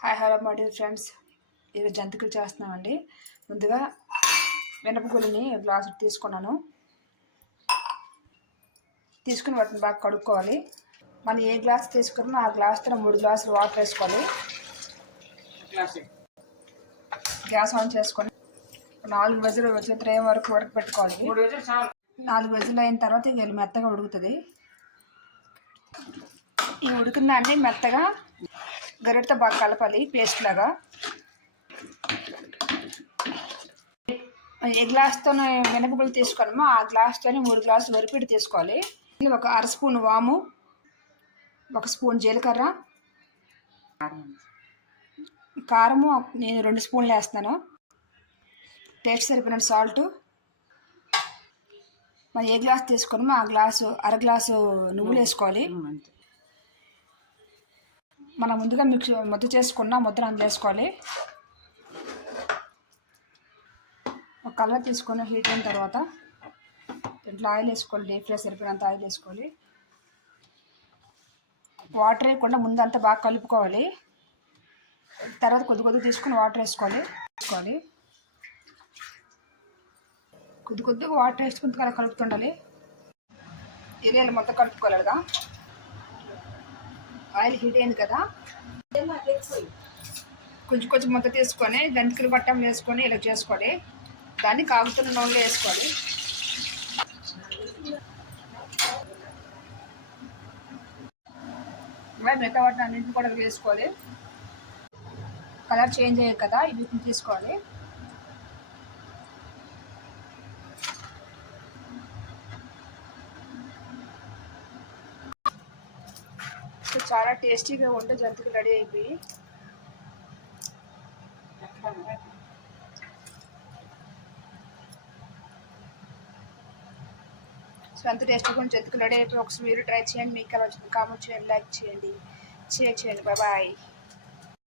Hi hello my dear friends ఈరోజు జంతికలు చేస్తున్నామండి. ముందుగా మినపగుళ్ళని గ్లాసు తీసుకున్నాను. తీసుకుని వాటిని బాగా కడుక్కోవాలి. మనం ఏ గ్లాస్ తీసుకున్నా ఆ గ్లాస్తో మూడు గ్లాసులు వాటర్ వేసుకోవాలి. గ్యాస్ ఆన్ చేసుకొని నాలుగు వెజలు వచ్చే త్రేం వరకు ఉడక పెట్టుకోవాలి నాలుగు వెజలు అయిన తర్వాత ఇక ఇది మెత్తగా ఉడుకుతుంది. ఈ ఉడికిన దాన్ని మెత్తగా గరిటతో బాగా కలపాలి పేస్ట్ లాగా. ఏ గ్లాస్తో మినపగుళ్ళు తీసుకోవాలమో ఆ గ్లాస్తోనే మూడు గ్లాసులు వరిపిడి తీసుకోవాలి. ఒక అర స్పూన్ వాము ఒక స్పూన్ జీలకర్ర కారము నేను రెండు స్పూన్లు వేస్తాను. టేస్ట్ సరిపోయిన సాల్ట్. మనం ఏ గ్లాస్ తీసుకున్నామో ఆ గ్లాసు అర గ్లాసు నువ్వులు వేసుకోవాలి. మనం ముందుగా మిక్స్ ముద్ద చేసుకున్న ముద్దను అందులో వేసుకోవాలి. ఒక కలర్ తీసుకొని హీట్ అయిన తర్వాత దీంట్లో ఆయిల్ వేసుకోవాలి డీప్ ఫ్రై సరిపోయినంత ఆయిల్ వేసుకోవాలి. వాటర్ వేయకుండా ముందంతా బాగా కలుపుకోవాలి. తర్వాత కొద్ది కొద్ది తీసుకుని వాటర్ వేసుకోవాలి. వేసుకోవాలి. కొద్ది కొద్దిగా వాటర్ వేసుకుని అలా కలుపుతుండాలి. ఏరియాలు మొత్తం కలుపుకోవాలి కదా. ఆయిల్ హీట్ అయింది కదా. కొంచెం కొంచెం ముద్ద తీసుకొని జంతికలు పట్టం వేసుకొని ఇలా చేసుకొని దాన్ని కాగుతున్న నూనెలో వేసుకోవాలి. మిగతా వాటిని అన్నింటిని కూడా వేసుకోవాలి. కలర్ చేంజ్ అయ్యాయి కదా వీటిని తీసుకోవాలి. చాలా టేస్టీగా ఉంటే జంతువులు రెడీ అయిపోయి. సో అంత టేస్టీగా ఉంటే జంతువులు రెడీ అయిపోయి ఒకసారి మీరు ట్రై చేయండి. మీకు ఎలా వచ్చింది కామెంట్ చేయండి లైక్ చేయండి షేర్ చేయండి. బాయ్.